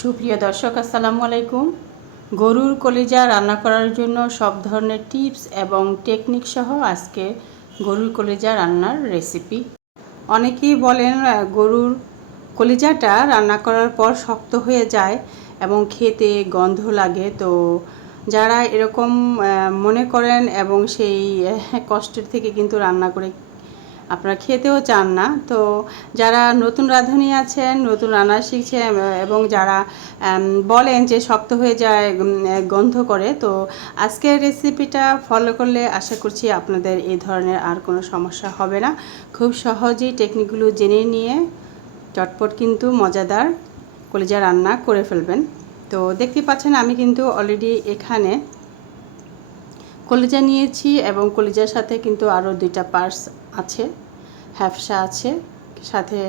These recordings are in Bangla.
সুপ্রিয় দর্শক, আসসালামু আলাইকুম। গরুর কলিজা রান্না করার জন্য সব ধরনের টিপস এবং টেকনিক সহ আজকে গরুর কলিজা রান্নার রেসিপি। অনেকেই বলেন গরুর কলিজাটা রান্না করার পর শক্ত হয়ে যায় এবং খেতে গন্ধ লাগে। তো যারা এরকম মনে করেন এবং সেই কষ্টের থেকে কিন্তু রান্না করে আপনারা খেতেও চান না। তো যারা নতুন রাঁধুনি আছেন, নতুন রান্না শিখছেন এবং যারা বলেন যে শক্ত হয়ে যায় গন্ধ করে, তো আজকের রেসিপিটা ফলো করলে আশা করছি আপনাদের এই ধরনের আর কোনো সমস্যা হবে না। খুব সহজেই টেকনিকগুলো জেনে নিয়ে চটপট কিন্তু মজাদার কলিজা রান্না করে ফেলবেন। তো দেখতে পাচ্ছেন আমি কিন্তু অলরেডি এখানে কলিজা নিয়েছি এবং কলিজার সাথে কিন্তু আরও দুইটা পার্টস আছে, হ্যাফসা আছে, সাথে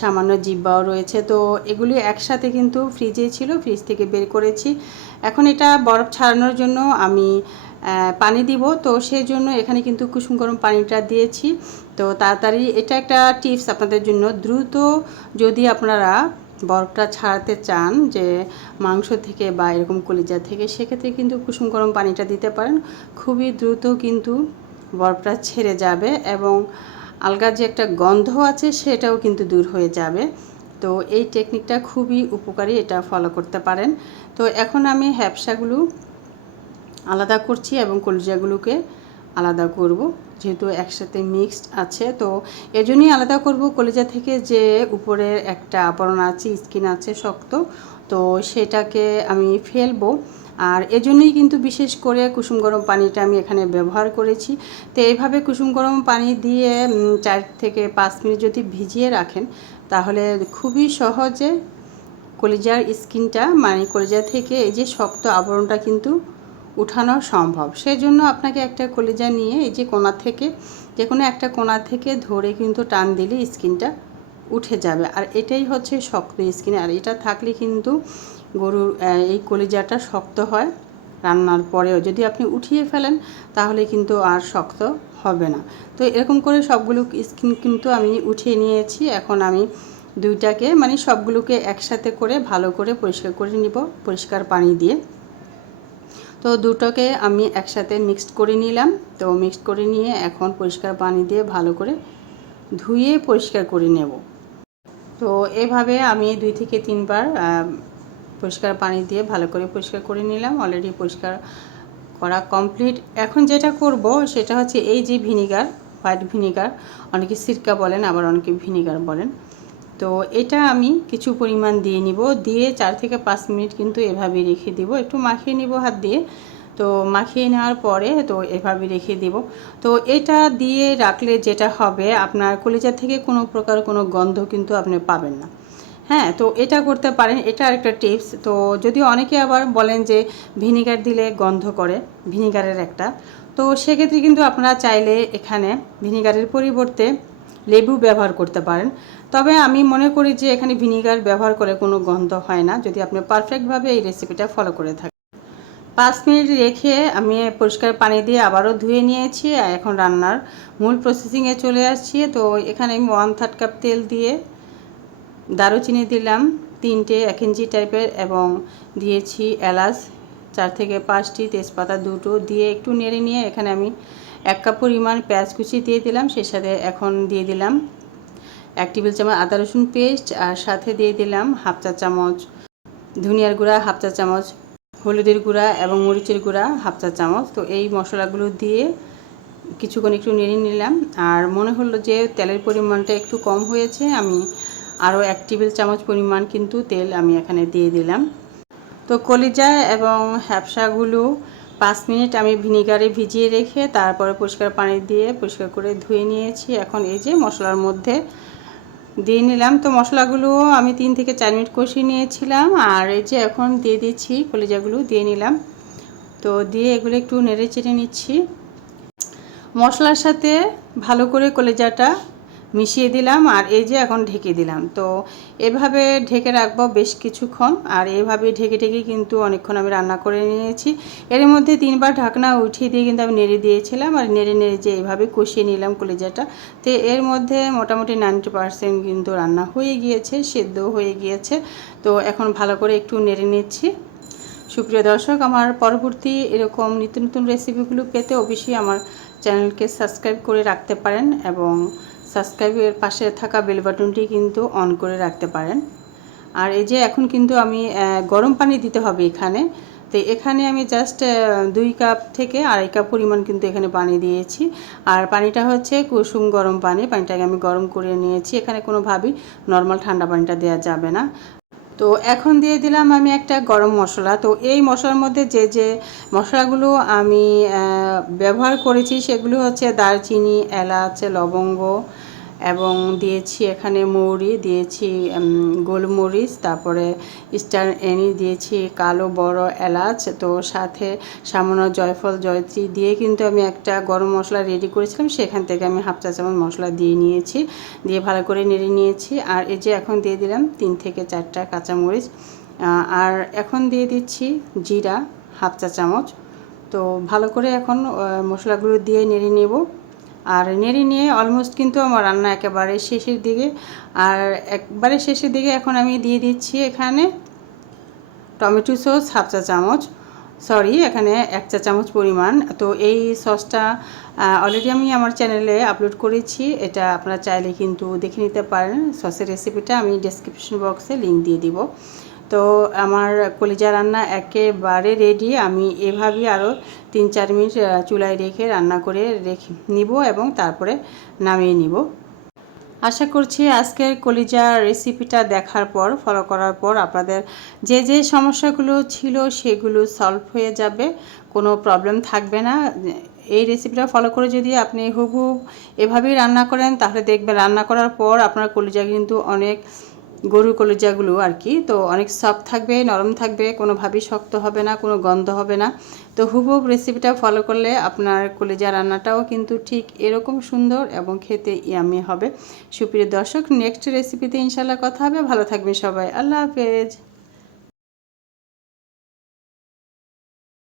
সামান্য জিব্বাও রয়েছে। তো এগুলি একসাথে কিন্তু ফ্রিজে ছিল ফ্রিজ থেকে বের করেছি। এখন এটা বরফ ছাড়ানোর জন্য আমি পানি দিব। তো সেই জন্য এখানে কিন্তু কুসুম গরম পানিটা দিয়েছি। তো তাড়াতাড়ি এটা একটা টিপস আপনাদের জন্য। দ্রুত যদি আপনারা বরফটা ছাড়াতে চান, যে মাংস থেকে বা এরকম কলিজা থেকে, সেক্ষেত্রে কিন্তু কুসুম গরম পানিটা দিতে পারেন। খুবই দ্রুত কিন্তু বরফটা ছেড়ে যাবে এবং আলগার যে একটা গন্ধ আছে সেটাও কিন্তু দূর হয়ে যাবে। তো এই টেকনিকটা খুবই উপকারী, এটা ফলো করতে পারেন। তো এখন আমি হ্যাপসাগুলো আলাদা করছি এবং কলিজাগুলোকে আলাদা করব, যেহেতু একসাথে মিক্সড আছে। তো এজন্যই আলাদা করব, কলিজা থেকে যে উপরের একটা আবরণ আছে, স্কিন আছে শক্ত, তো সেটাকে আমি ফেলব। আর এজন্যই কিন্তু বিশেষ করে কুসুম গরম পানিটা আমি এখানে ব্যবহার করেছি। তো এইভাবে কুসুম গরম পানি দিয়ে চার থেকে পাঁচ মিনিট যদি ভিজিয়ে রাখেন, তাহলে খুবই সহজে কলিজার স্কিনটা মানে কলিজা থেকে এই যে শক্ত আবরণটা কিন্তু উঠানো সম্ভব। সেজন্য আপনাকে একটা কলিজা নিয়ে এই যে কোণা থেকে, যে কোনো একটা কোণা থেকে ধরে কিন্তু টান দিলে স্কিনটা উঠে যাবে। আর এটাই হচ্ছে শক্ত স্কিন। আর এটা থাকলে কিন্তু গরুর এই কলিজাটা শক্ত হয় রান্নার পরেও। যদি আপনি উঠিয়ে ফেলেন, তাহলে কিন্তু আর শক্ত হবে না। তো এরকম করে সবগুলো স্কিন কিন্তু আমি উঠিয়ে নিয়েছি। এখন আমি দুইটাকে মানে সবগুলোকে একসাথে করে ভালো করে পরিষ্কার করে নিব, পরিষ্কার পানি দিয়ে। তো দুটোকে আমি একসাথে মিক্সড করে নিলাম। তো মিক্সড করে নিয়ে এখন পরিষ্কার পানি দিয়ে ভালো করে ধুয়ে পরিষ্কার করে নেব। তো এভাবে আমি দুই থেকে তিনবার পরিষ্কার পানি দিয়ে ভালো করে পরিষ্কার করে নিলাম। অলরেডি পরিষ্কার করা কমপ্লিট এখন যেটা করব সেটা হচ্ছে এই যে ভিনিগার হোয়াইট ভিনিগার অনেকে সিরকা বলেন, আবার অনেকে ভিনিগার বলেন। তো এটা আমি কিছু পরিমাণ দিয়ে নিব। দিয়ে চার থেকে পাঁচ মিনিট কিন্তু এভাবে রেখে দিব। একটু মাখিয়ে নিব হাত দিয়ে। তো মাখিয়ে নেওয়ার পরে তো এভাবে রেখে দিব। তো এটা দিয়ে রাখলে যেটা হবে, আপনার কলিজা থেকে কোনো প্রকার কোনো গন্ধ কিন্তু আপনি পাবেন না। হ্যাঁ তো এটা করতে পারেন। এটা আরেকটা টিপস। তো যদি অনেকে আবার বলেন যে ভিনিগার দিলে গন্ধ করে, ভিনিগারের একটা, তো সেক্ষেত্রে কিন্তু আপনারা চাইলে এখানে ভিনিগারের পরিবর্তে লেবু ব্যবহার করতে পারেন। তবে আমি মনে করি যে এখানে ভিনিগার ব্যবহার করে কোনো গন্ধ হয় না, যদি আপনি পারফেক্টভাবে এই রেসিপিটা ফলো করে থাকেন। পাঁচ মিনিট রেখে আমি পরিষ্কার পানি দিয়ে আবারও ধুয়ে নিয়েছি। আর এখন রান্নার মূল প্রসেসিংয়ে চলে আসছি। তো এখানে আমি ওয়ান থার্ড কাপ তেল দিয়ে দারুচিনি দিলাম তিনটে এক ইঞ্চি টাইপের এবং দিয়েছি এলাচ চার থেকে পাঁচটি তেজপাতা দুটো দিয়ে একটু নেড়ে নিয়ে এখানে আমি এক কাপ পরিমাণ পেঁয়াজ কুচি দিয়ে দিলাম, সেই সাথে এখন দিয়ে দিলাম এক টেবিল চামচ আদা রসুন পেস্ট আর সাথে দিয়ে দিলাম হাফ চা চামচ ধনিয়ার গুঁড়া, হাফ চা চামচ হলুদের গুঁড়া এবং মরিচের গুঁড়া, হাফ চা চামচ। তো এই মশলাগুলো দিয়ে কিছুক্ষণ একটু নেড়ে নিলাম। আর মনে হলো যে তেলের পরিমাণটা একটু কম হয়েছে, আমি আরও এক টেবিল চামচ পরিমাণ কিন্তু তেল আমি এখানে দিয়ে দিলাম। তো কলিজা এবং হ্যাপসাগুলো পাঁচ মিনিট আমি ভিনিগারে ভিজিয়ে রেখে তারপরে পরিষ্কার পানি দিয়ে পরিষ্কার করে ধুয়ে নিয়েছি। এখন এই যে মশলার মধ্যে দিয়ে নিলাম। তো মশলাগুলো আমি তিন থেকে চার মিনিট কষিয়ে নিয়েছিলাম আর এই যে এখন দিয়ে দিচ্ছি কলিজাগুলো দিয়ে নিলাম। তো দিয়ে এগুলো একটু নেড়ে চেড়ে নিচ্ছি। মশলার সাথে ভালো করে কলেজাটা মিশিয়ে দিলাম আর এই যে এখন ঢেকে দিলাম। তো এভাবে ঢেকে রাখব বেশ কিছুক্ষণ। আর এভাবে ঢেকে ঢেকে কিন্তু অনেকক্ষণ আমি রান্না করে নিয়েছি। এর মধ্যে তিনবার ঢাকনা উঠিয়ে দিয়ে কিন্তু আমি নেড়ে দিয়েছিলাম। আর নেড়ে নেড়ে যে এইভাবে কষিয়ে নিলাম কলিজাটা, তো এর মধ্যে মোটামুটি নাইনটি পারসেন্ট কিন্তু রান্না হয়ে গিয়েছে, সেদ্ধ হয়ে গিয়েছে। তো এখন ভালো করে একটু নেড়ে নিচ্ছি। সুপ্রিয় দর্শক, আমার পরবর্তী এরকম নিত্য নতুন রেসিপিগুলো পেতে অবশ্যই আমার চ্যানেলকে সাবস্ক্রাইব করে রাখতে পারেন এবং সাবস্ক্রাইবের পাশে থাকা বেল বাটনটি কিন্তু অন করে রাখতে পারেন। আর এই যে এখন কিন্তু আমি গরম পানি দিতে হবে এখানে। তো এখানে আমি জাস্ট দুই কাপ থেকে আড়াই কাপ পরিমাণ কিন্তু এখানে পানি দিয়েছি। আর পানিটা হচ্ছে কুসুম গরম পানি। পানিটাকে আমি গরম করে নিয়েছি। এখানে কোনোভাবেই নর্মাল ঠান্ডা পানিটা দেওয়া যাবে না। তো এখন দিয়ে দিলাম আমি একটা গরম মশলা। তো এই মশলার মধ্যে যে যে মশলাগুলো আমি ব্যবহার করেছি সেগুলো হচ্ছে দারচিনি, এলাচ, লবঙ্গ এবং দিয়েছি এখানে মৌরি, দিয়েছি গোলমরিচ, তারপরে স্টার এনি, দিয়েছি কালো বড় এলাচ। তো সাথে সামান্য জয়ফল, জয়ত্রী দিয়ে কিন্তু আমি একটা গরম মশলা রেডি করেছিলাম। সেখান থেকে আমি হাফ চা চামচ মশলা দিয়ে নিয়েছি, দিয়ে ভালো করে নেড়ে নিয়েছি। আর এই যে এখন দিয়ে দিলাম তিন থেকে চারটা কাঁচামরিচ। আর এখন দিয়ে দিচ্ছি জিরা হাফ চা চামচ। তো ভালো করে এখন মশলাগুলো দিয়ে নেড়ে নেব। আর নেড়ে নিয়ে অলমোস্ট কিন্তু আমার রান্না একেবারে শেষের দিকে। আর একবারে শেষের দিকে এখন আমি দিয়ে দিচ্ছি এখানে টমেটো সস হাফ চা চামচ। সরি এখানে এক চা চামচ পরিমাণ। তো এই সসটা অলরেডি আমি আমার চ্যানেলে আপলোড করেছি। এটা আপনারা চাইলে কিন্তু দেখে নিতে পারেন। সসের রেসিপিটা আমি ডেসক্রিপশন বক্সে লিংক দিয়ে দিব। তো আমার কলিজা রান্না একেবারে রেডি আমি এভাবেই আরও তিন চার মিনিট চুলায় রেখে রান্না করে রেখে নিব এবং তারপরে নামিয়ে নিব। আশা করছি আজকের কলিজা রেসিপিটা দেখার পর ফলো করার পর আপনাদের যে যে সমস্যাগুলো ছিল সেগুলো সলভ হয়ে যাবে, কোনো প্রবলেম থাকবে না। এই রেসিপিটা ফলো করে যদি আপনি হুবহু এভাবেই রান্না করেন, তাহলে দেখবেন রান্না করার পর আপনার কলিজা কিন্তু অনেক গরুর কলিজাগুলো আর কি, তো অনেক সফট থাকবে, নরম থাকবে, কোনোভাবেই শক্ত হবে না, কোনো গন্ধ হবে না। তো হুবহুব রেসিপিটা ফলো করলে আপনার কলিজা রান্নাটাও কিন্তু ঠিক এরকম সুন্দর এবং খেতে ইয়ামি হবে। সুপ্রিয় দর্শক নেক্সট রেসিপিতে ইনশাল্লাহ কথা হবে। ভালো থাকবে সবাই। আল্লাহ হাফেজ।